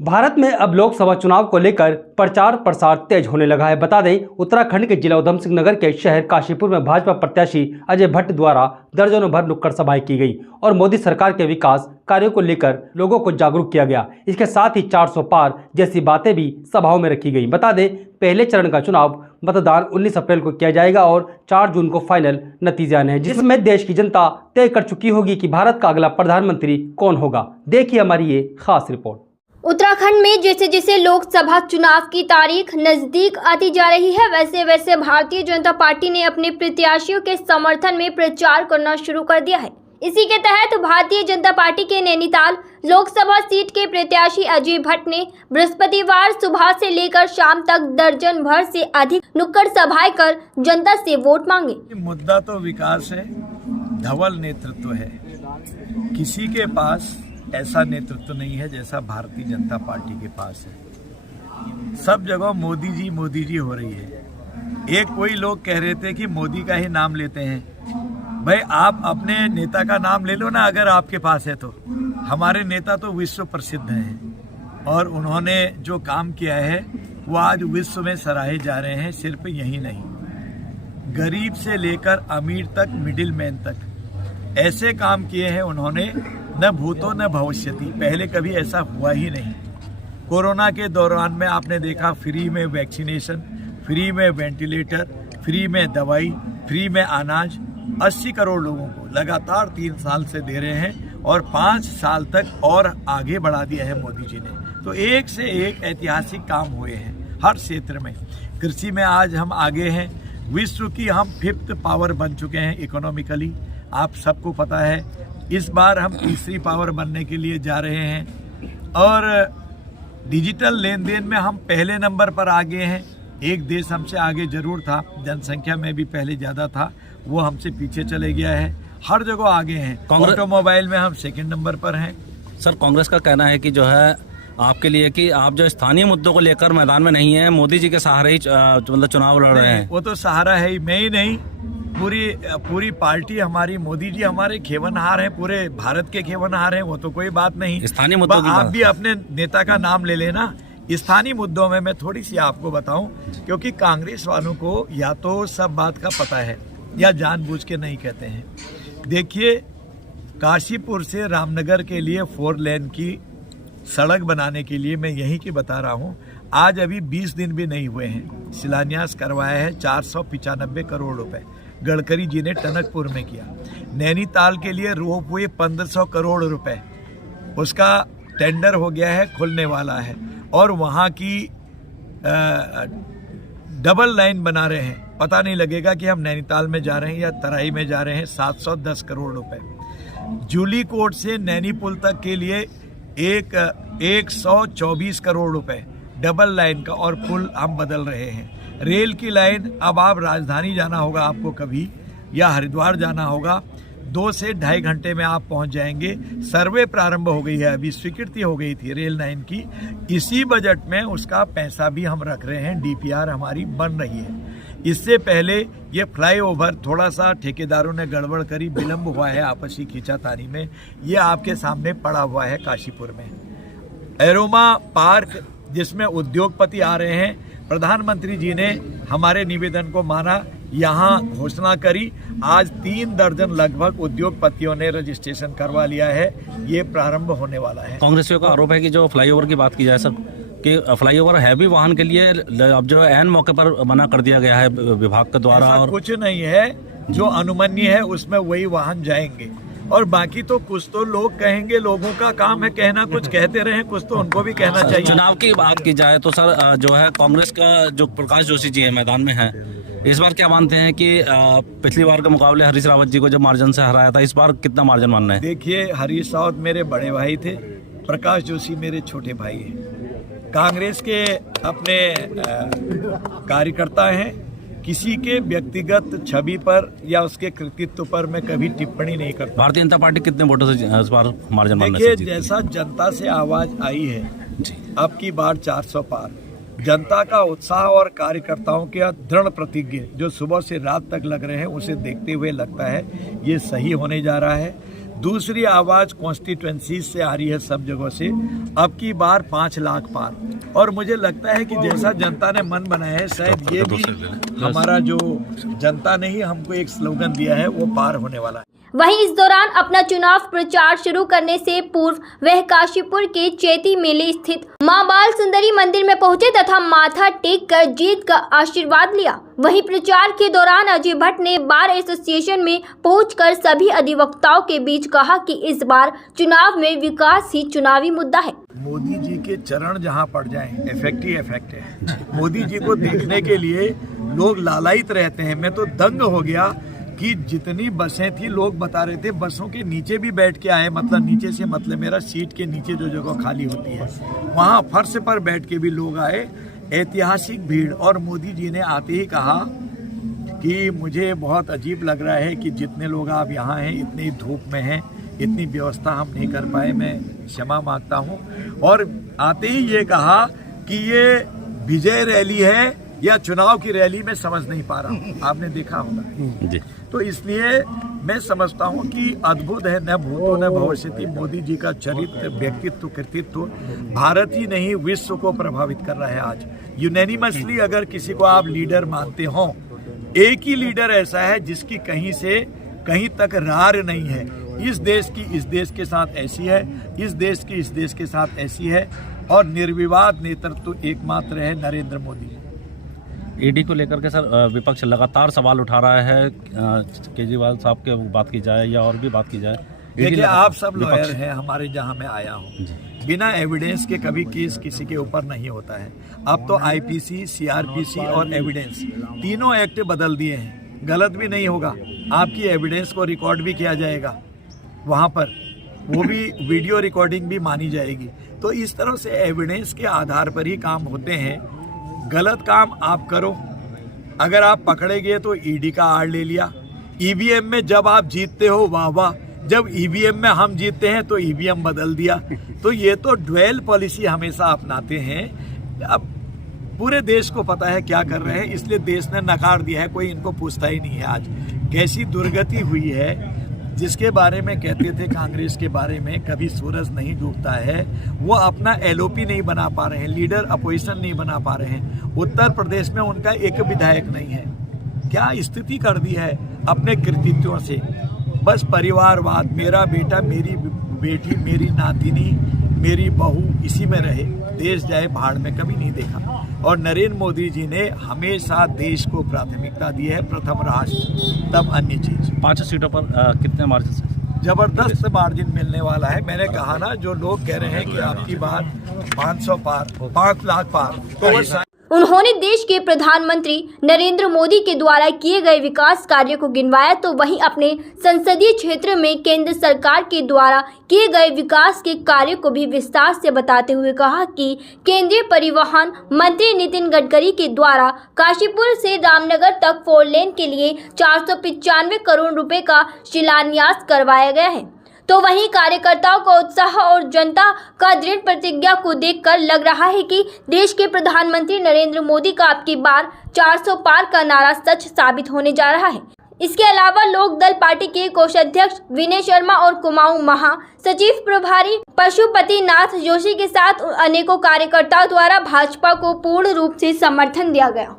भारत में अब लोकसभा चुनाव को लेकर प्रचार प्रसार तेज होने लगा है। बता दें, उत्तराखंड के जिला उधम सिंह नगर के शहर काशीपुर में भाजपा प्रत्याशी अजय भट्ट द्वारा दर्जनों भर नुक्कड़ सभाएं की गई और मोदी सरकार के विकास कार्यों को लेकर लोगों को जागरूक किया गया। इसके साथ ही 400 पार जैसी बातें भी सभाओं में रखी गई। बता दें, पहले चरण का चुनाव मतदान 19 अप्रैल को किया जाएगा और 4 जून को फाइनल नतीजे आने हैं, जिसमें देश की जनता तय कर चुकी होगी कि भारत का अगला प्रधानमंत्री कौन होगा। देखिए हमारी ये खास रिपोर्ट। उत्तराखंड में जैसे जैसे लोकसभा चुनाव की तारीख नजदीक आती जा रही है, वैसे वैसे भारतीय जनता पार्टी ने अपने प्रत्याशियों के समर्थन में प्रचार करना शुरू कर दिया है। इसी के तहत भारतीय जनता पार्टी के नैनीताल लोकसभा सीट के प्रत्याशी अजय भट्ट ने बृहस्पतिवार सुबह से लेकर शाम तक दर्जन भर से अधिक नुक्कड़ सभाएं कर जनता से वोट मांगे। मुद्दा तो विकास है, धवल नेतृत्व है। किसी के पास ऐसा नेतृत्व नहीं है जैसा भारतीय जनता पार्टी के पास है। सब जगह मोदी जी हो रही है। एक कोई लोग कह रहे थे कि मोदी का ही नाम लेते हैं। भाई आप अपने नेता का नाम ले लो ना, अगर आपके पास है तो। हमारे नेता तो विश्व प्रसिद्ध हैं और उन्होंने जो काम किया है वो आज विश्व में सराहे जा रहे हैं। सिर्फ यही नहीं, गरीब से लेकर अमीर तक, मिडिल मैन तक ऐसे काम किए हैं उन्होंने, न भूतो न भविष्यति। पहले कभी ऐसा हुआ ही नहीं। कोरोना के दौरान में आपने देखा, फ्री में वैक्सीनेशन, फ्री में वेंटिलेटर, फ्री में दवाई, फ्री में अनाज 80 करोड़ लोगों को लगातार 3 साल से दे रहे हैं और 5 साल तक और आगे बढ़ा दिया है मोदी जी ने। तो एक से एक ऐतिहासिक काम हुए हैं हर क्षेत्र में। कृषि में आज हम आगे हैं, विश्व की हम 5th पावर बन चुके हैं इकोनॉमिकली। आप सबको पता है, इस बार हम तीसरी पावर बनने के लिए जा रहे हैं और डिजिटल लेन देन में हम पहले नंबर पर आगे हैं। एक देश हमसे आगे जरूर था, जनसंख्या में भी पहले ज़्यादा था, वो हमसे पीछे चले गया है। हर जगह आगे हैं। ऑटोमोबाइल में हम 2nd नंबर पर हैं। सर, कांग्रेस का कहना है कि जो है आपके लिए कि आप जो स्थानीय मुद्दों को लेकर मैदान में नहीं है, मोदी जी के सहारे ही मतलब चुनाव लड़ रहे हैं। वो तो सहारा है ही, मैं ही नहीं, पूरी पार्टी हमारी। मोदी जी हमारे खेवनहार हैं, पूरे भारत के खेवनहार हैं, वो तो कोई बात नहीं। स्थानीय मुद्दों की आप भी अपने नेता का नाम ले लेना। स्थानीय मुद्दों में मैं थोड़ी सी आपको बताऊं, क्योंकि कांग्रेस वालों को या तो सब बात का पता है या जानबूझ के नहीं कहते हैं। देखिए, काशीपुर से रामनगर के लिए 4 लेन की सड़क बनाने के लिए मैं यहीं की बता रहा हूं, आज अभी 20 दिन भी नहीं हुए हैं, शिलान्यास करवाया है। 495 करोड़ रुपए गडकरी जी ने टनकपुर में किया। नैनीताल के लिए रोपवे 1500 करोड़ रुपए, उसका टेंडर हो गया है, खुलने वाला है। और वहाँ की डबल लाइन बना रहे हैं, पता नहीं लगेगा कि हम नैनीताल में जा रहे हैं या तराई में जा रहे हैं। 710 करोड़ रुपए। जूली कोट से नैनी पुल तक के लिए 124 करोड़ रुपए डबल लाइन का, और पुल हम बदल रहे हैं। रेल की लाइन, अब आप राजधानी जाना होगा आपको कभी, या हरिद्वार जाना होगा, 2 से 2.5 घंटे में आप पहुंच जाएंगे। सर्वे प्रारंभ हो गई है, अभी स्वीकृति हो गई थी रेल लाइन की। इसी बजट में उसका पैसा भी हम रख रहे हैं, DPR हमारी बन रही है। इससे पहले ये फ्लाईओवर थोड़ा सा ठेकेदारों ने गड़बड़ करी, विलम्ब हुआ है आपसी खींचातानी में, ये आपके सामने पड़ा हुआ है काशीपुर में। एरोमा पार्क, जिसमें उद्योगपति आ रहे हैं, प्रधानमंत्री जी ने हमारे निवेदन को माना, यहाँ घोषणा करी। आज 3 दर्जन लगभग उद्योगपतियों ने रजिस्ट्रेशन करवा लिया है, ये प्रारंभ होने वाला है। कांग्रेसियों का आरोप है कि जो फ्लाईओवर की बात की जाए सर, कि फ्लाईओवर हैवी वाहन के लिए अब जो है ऐन मौके पर मना कर दिया गया है विभाग के द्वारा। और कुछ नहीं है, जो अनुमन्य है उसमें वही वाहन जाएंगे, और बाकी तो कुछ तो लोग कहेंगे, लोगों का काम है कहना, कुछ कहते रहे, कुछ तो उनको भी कहना चाहिए। चुनाव की बात की जाए तो सर, जो है कांग्रेस का जो प्रकाश जोशी जी है मैदान में है, इस बार क्या मानते हैं कि पिछली बार के मुकाबले हरीश रावत जी को जब मार्जिन से हराया था, इस बार कितना मार्जिन मानना है? देखिए, हरीश रावत मेरे बड़े भाई थे, प्रकाश जोशी मेरे छोटे भाई हैं। कांग्रेस के अपने कार्यकर्ता हैं, किसी के व्यक्तिगत छवि पर या उसके कृतित्व पर मैं कभी टिप्पणी नहीं करता। भारतीय जनता पार्टी कितने वोटों से इस बार मार्जिन मानने से? देखिए, जैसा जनता से आवाज आई है, अब की बार 400 पार। जनता का उत्साह और कार्यकर्ताओं के दृढ़ प्रतिज्ञा जो सुबह से रात तक लग रहे हैं, उसे देखते हुए लगता है ये सही होने जा रहा है। दूसरी आवाज कॉन्स्टिट्यूएंसी से आ रही है सब जगहों से, अब की बार 5 लाख पार। और मुझे लगता है कि जैसा जनता ने मन बनाया है, शायद ये भी हमारा जो जनता ने ही हमको एक स्लोगन दिया है वो पार होने वाला है। वहीं इस दौरान अपना चुनाव प्रचार शुरू करने से पूर्व वह काशीपुर के चैती मेले स्थित मां बाल सुंदरी मंदिर में पहुंचे तथा माथा टेक कर जीत का आशीर्वाद लिया। वहीं प्रचार के दौरान अजय भट्ट ने बार एसोसिएशन में पहुंचकर सभी अधिवक्ताओं के बीच कहा कि इस बार चुनाव में विकास ही चुनावी मुद्दा है। मोदी जी के चरण जहां पड़ जाएं, इफेक्ट ही इफेक्ट है। मोदी जी को देखने के लिए लोग लालायित रहते हैं। मैं तो दंग हो गया कि जितनी बसें थी, लोग बता रहे थे बसों के नीचे भी बैठ के आए, मतलब नीचे से मतलब मेरा सीट के नीचे जो जगह खाली होती है वहां फर्श पर बैठ के भी लोग आए। ऐतिहासिक भीड़। और मोदी जी ने आते ही कहा कि मुझे बहुत अजीब लग रहा है कि जितने लोग आप यहाँ हैं, इतनी धूप में हैं, इतनी व्यवस्था हम नहीं कर पाए, मैं क्षमा मांगता हूँ। और आते ही ये कहा कि ये विजय रैली है या चुनाव की रैली, मैं समझ नहीं पा रहा हूँ। आपने देखा होगा जी। तो इसलिए मैं समझता हूँ कि अद्भुत है, न भूतो न भविष्यति। मोदी जी का चरित्र, व्यक्तित्व, कृतित्व भारत ही नहीं विश्व को प्रभावित कर रहा है। आज यूनैनिमसली अगर किसी को आप लीडर मानते हो, एक ही लीडर ऐसा है जिसकी कहीं से कहीं तक रार नहीं है। इस देश की इस देश के साथ ऐसी है, इस देश की इस देश के साथ ऐसी है, और निर्विवाद नेतृत्व एकमात्र है नरेंद्र मोदी। ईडी को लेकर के सर विपक्ष लगातार सवाल उठा रहा है, केजरीवाल साहब के बात की जाए या और भी बात की जाए। देखिए, आप सब लॉयर हैं, हमारे जहां मैं आया हूं, बिना एविडेंस के कभी केस किसी के ऊपर नहीं होता है। अब तो आईपीसी, सीआरपीसी और एविडेंस तीनों एक्ट बदल दिए हैं। गलत भी नहीं होगा, आपकी एविडेंस को रिकॉर्ड भी किया जाएगा वहां पर, वो भी वीडियो रिकॉर्डिंग भी मानी जाएगी। तो इस तरह से एविडेंस के आधार पर ही काम होते हैं। गलत काम आप करो, अगर आप पकड़े गए तो ईडी का आड़ ले लिया। ईवीएम में जब आप जीतते हो, वाह वाह, जब ईवीएम में हम जीतते हैं तो ईवीएम बदल दिया। तो ये तो ड्वेल पॉलिसी हमेशा अपनाते हैं। अब पूरे देश को पता है क्या कर रहे हैं, इसलिए देश ने नकार दिया है, कोई इनको पूछता ही नहीं है। आज कैसी दुर्गति हुई है, जिसके बारे में कहते थे कांग्रेस के बारे में कभी सूरज नहीं डूबता है, वो अपना एलओपी नहीं बना पा रहे हैं, लीडर अपोजिशन नहीं बना पा रहे हैं। उत्तर प्रदेश में उनका एक विधायक नहीं है। क्या स्थिति कर दी है अपने कृतित्वों से। बस परिवारवाद, मेरा बेटा, मेरी बेटी, मेरी नातिनी, मेरी बहू, इसी में रहे, देश जाए भाड़ में, कभी नहीं देखा। और नरेंद्र मोदी जी ने हमेशा देश को प्राथमिकता दी है, प्रथम राष्ट्र तब अन्य चीज। 5 सीटों पर कितने मार्जिन से? जबरदस्त मार्जिन मिलने वाला है। मैंने कहा ना, जो लोग कह रहे हैं कि आपकी बात 500 पार, 5 लाख पार, तो वो उन्होंने देश के प्रधानमंत्री नरेंद्र मोदी के द्वारा किए गए विकास कार्यों को गिनवाया, तो वहीं अपने संसदीय क्षेत्र में केंद्र सरकार के द्वारा किए गए विकास के कार्यों को भी विस्तार से बताते हुए कहा कि केंद्रीय परिवहन मंत्री नितिन गडकरी के द्वारा काशीपुर से रामनगर तक 4 लेन के लिए 495 करोड़ रुपए का शिलान्यास करवाया गया है। तो वहीं कार्यकर्ताओं का उत्साह और जनता का दृढ़ प्रतिज्ञा को देखकर लग रहा है कि देश के प्रधानमंत्री नरेंद्र मोदी का अब की बार 400 पार का नारा सच साबित होने जा रहा है। इसके अलावा लोक दल पार्टी के कोषाध्यक्ष विनय शर्मा और कुमाऊं महा सचिव प्रभारी पशुपति नाथ जोशी के साथ अनेकों कार्यकर्ताओं द्वारा भाजपा को पूर्ण रूप से समर्थन दिया गया।